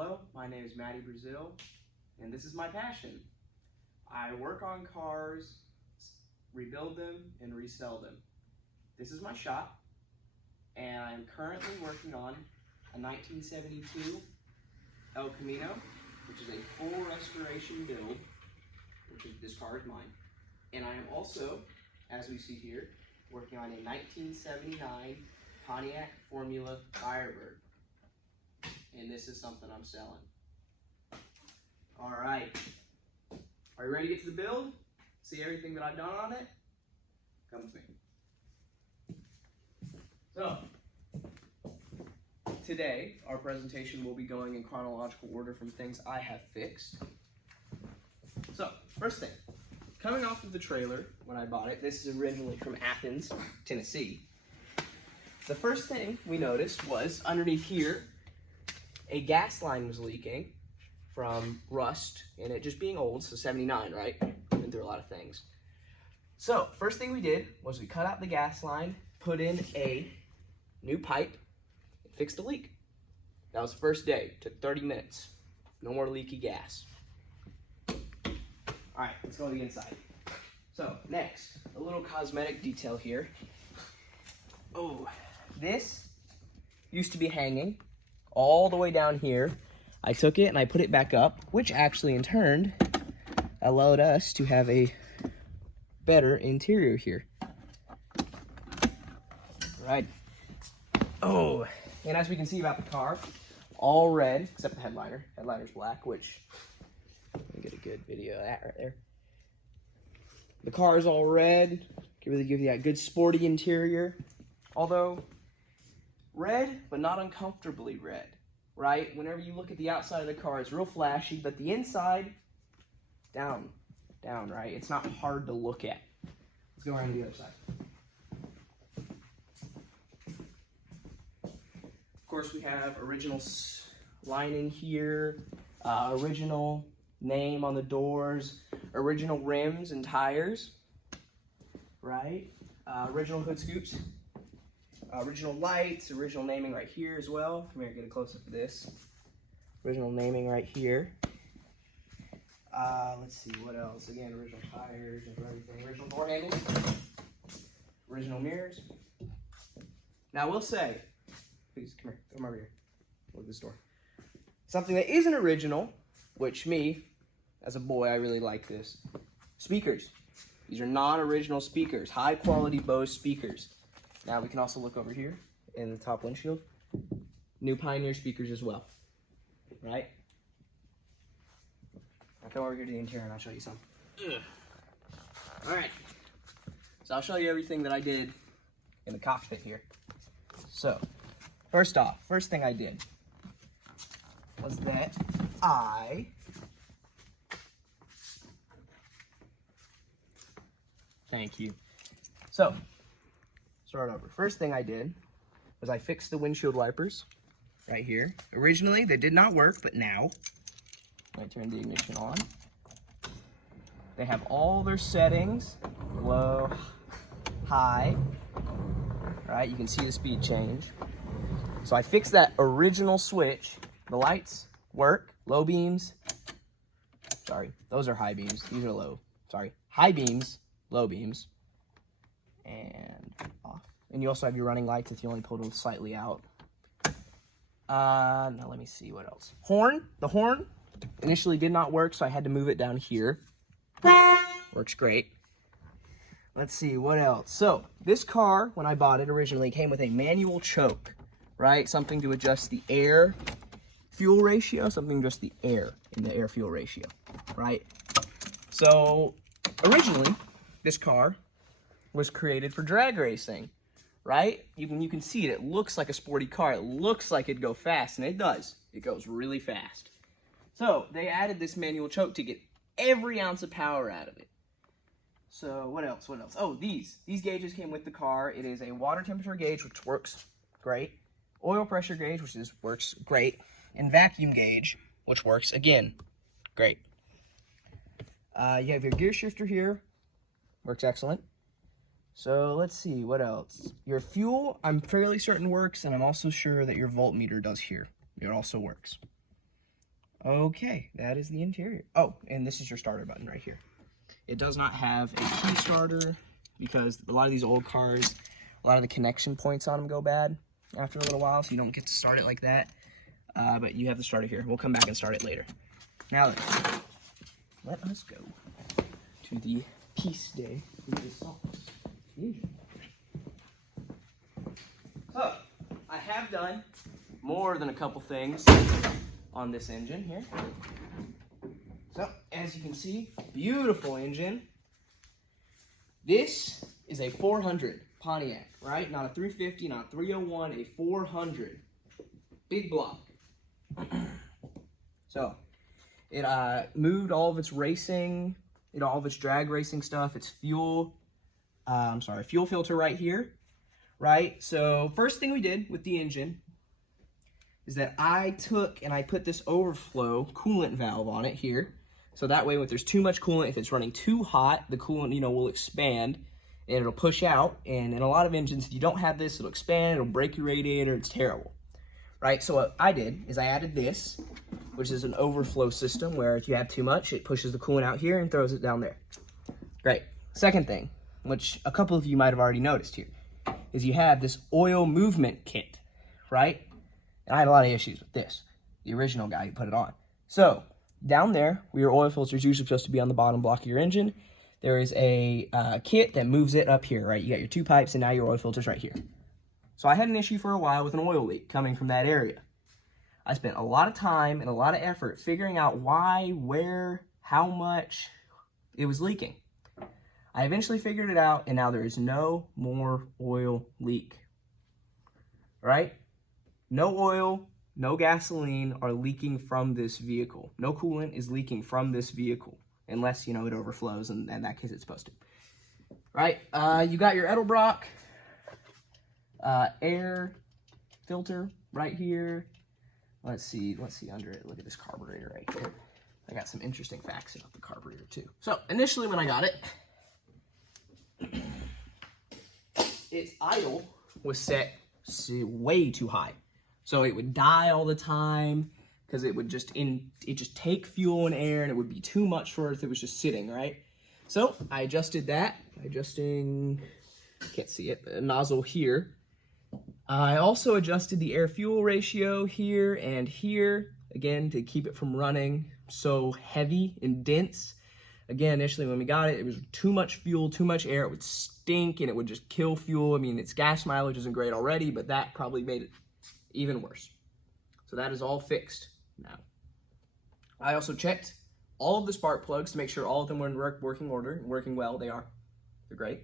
Hello, my name is Matty Brazil, and this is my passion. I work on cars, rebuild them, and resell them. This is my shop, and I'm currently working on a 1972 El Camino, which is a full restoration build, which is, this car is mine. And I am also, as we see here, working on a 1979 Pontiac Formula Firebird. And this is something I'm selling. All right, are you ready to get to the build? See everything that I've done on it? Come with me. So, today our presentation will be going in chronological order from things I have fixed. So, first thing, coming off of the trailer when I bought it, this is originally from Athens, Tennessee. The first thing we noticed was underneath here, a gas line was leaking from rust and it just being old, so 79, right? Been through a lot of things. So, first thing we did was we cut out the gas line, put in a new pipe, and fixed the leak. That was the first day. Took 30 minutes. No more leaky gas. Alright, let's go to the inside. So, next, a little cosmetic detail here. Oh, this used to be hanging all the way down here. I took it and I put it back up, which actually in turn allowed us to have a better interior here. Right. Oh, and as we can see about the car, all red except the headliner. Headliner's black, which let me get a good video of that right there. The car is all red. Can really give you that good sporty interior. Although red, but not uncomfortably red, right? Whenever you look at the outside of the car, it's real flashy, but the inside, down, right? It's not hard to look at. Let's go around to the other side. Of course, we have original lining here, original name on the doors, original rims and tires, right? Original hood scoops. Original lights, original naming right here as well. Come here, get a close-up of this. Original naming right here. Let's see, what else? Again, original tires and everything. Original door handles. Original mirrors. Now, I will say, please, come over here. Look at this door. Something that isn't original, which me, as a boy, I really like this. Speakers. These are non-original speakers. High-quality Bose speakers. Now we can also look over here in the top windshield. New Pioneer speakers as well, right? I'll come over here to the interior and I'll show you some. All right, so I'll show you everything that I did in the cockpit here. So, first thing I did was that thank you. So, start over. First thing I did was I fixed the windshield wipers right here. Originally, they did not work, but now, I turn the ignition on. They have all their settings, low, high, right? You can see the speed change. So I fixed that original switch. The lights work, low beams. Sorry, those are high beams. These are low. Sorry, high beams, low beams. And off. And you also have your running lights if you only pull them slightly out. Now let me see what else. Horn. The horn initially did not work, so I had to move it down here. Works great. Let's see what else. So this car, when I bought it originally, came with a manual choke, right? Something to adjust the air fuel ratio, something to adjust the air in the air fuel ratio, right? So originally, this car was created for drag racing, right? You can see it. It looks like a sporty car. It looks like it'd go fast, and it does. It goes really fast. So they added this manual choke to get every ounce of power out of it. So what else? Oh, these gauges came with the car. It is a water temperature gauge, which works great. Oil pressure gauge, which works great. And vacuum gauge, which works, again, great. You have your gear shifter here. Works excellent. So let's see, what else? Your fuel, I'm fairly certain works, and I'm also sure that your voltmeter does here. It also works. Okay, that is the interior. Oh, and this is your starter button right here. It does not have a key starter because a lot of these old cars, a lot of the connection points on them go bad after a little while, so you don't get to start it like that. But you have the starter here. We'll come back and start it later. Now then, let us go to the piece day, which is the engine. So, I have done more than a couple things on this engine here. So, as you can see, beautiful engine. This is a 400 Pontiac, right? Not a 350, not a 301, a 400. Big block. So, it moved all of its racing, all of its drag racing stuff, its fuel filter right here, right? So, first thing we did with the engine is that I took and I put this overflow coolant valve on it here. So that way, if there's too much coolant, if it's running too hot, the coolant, will expand and it'll push out. And in a lot of engines, if you don't have this, it'll expand, it'll break your radiator, it's terrible, right? So what I did is I added this, which is an overflow system where if you have too much, it pushes the coolant out here and throws it down there. Great. Second thing, which a couple of you might have already noticed here, is you have this oil movement kit, right? And I had a lot of issues with this, the original guy who put it on. So down there, where your oil filter is usually supposed to be on the bottom block of your engine, there is a kit that moves it up here, right? You got your two pipes and now your oil filter's right here. So I had an issue for a while with an oil leak coming from that area. I spent a lot of time and a lot of effort figuring out why, where, how much it was leaking. I eventually figured it out, and now there is no more oil leak, right? No oil, no gasoline are leaking from this vehicle. No coolant is leaking from this vehicle, unless, it overflows, and in that case it's supposed to. Right, you got your Edelbrock air filter right here. Let's see under it. Look at this carburetor right here. I got some interesting facts about the carburetor too. So, initially when I got it, its idle was set way too high. So it would die all the time because it would just take fuel and air, and it would be too much for it if it was just sitting, right? So I adjusted that, can't see it, the nozzle here. I also adjusted the air-fuel ratio here and here, again, to keep it from running so heavy and dense. Again, initially when we got it, it was too much fuel, too much air, it would stink and it would just kill fuel. I mean, its gas mileage isn't great already, but that probably made it even worse. So that is all fixed now. I also checked all of the spark plugs to make sure all of them were in working order and working well. They are. They're great.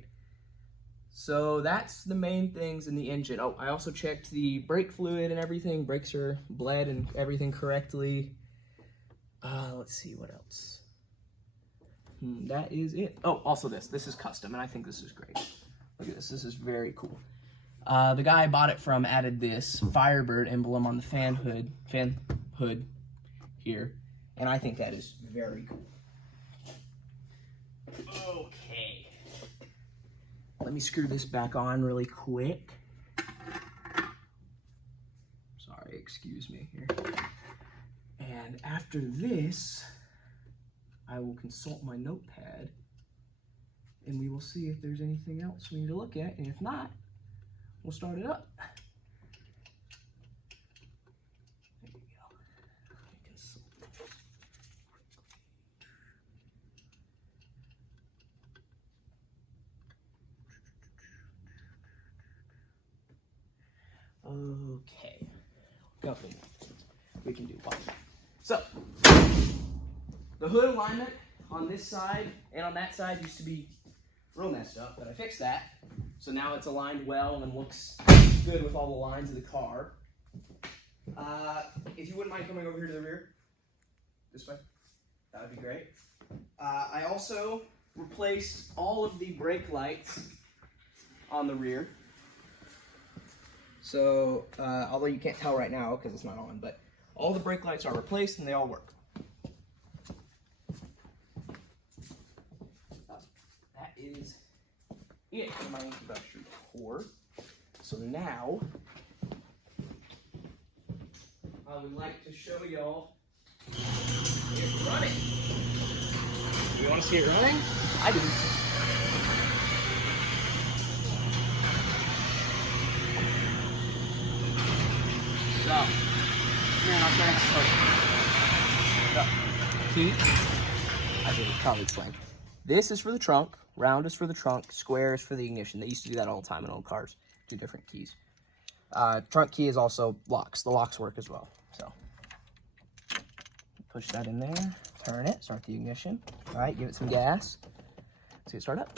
So that's the main things in the engine. Oh, I also checked the brake fluid and everything. Brakes are bled and everything correctly. Let's see what else. That is it. Oh, also this is custom, and I think this is great. Look at this. This is very cool. The guy I bought it from added this Firebird emblem on the fan hood here, and I think that is very cool. Okay. Let me screw this back on really quick. Sorry, excuse me here. And after this, I will consult my notepad, and we will see if there's anything else we need to look at, and if not, we'll start it up. There we go. Okay. Couple. We can do one. So, the hood alignment on this side and on that side used to be real messed up, but I fixed that. So now it's aligned well and looks good with all the lines of the car. If you wouldn't mind coming over here to the rear, this way, that would be great. I also replaced all of the brake lights on the rear. So, although you can't tell right now because it's not on, but all the brake lights are replaced and they all work. That is it for my introductory tour. So now, I would like to show y'all It's running. You want to see it running? I do. So, man, I'll try to start. Key. I should probably explain. This is for the trunk. Round is for the trunk. Square is for the ignition. They used to do that all the time in old cars. 2 different keys. Trunk key is also locks. The locks work as well. So, push that in there. Turn it. Start the ignition. All right, give it some gas. See it start up.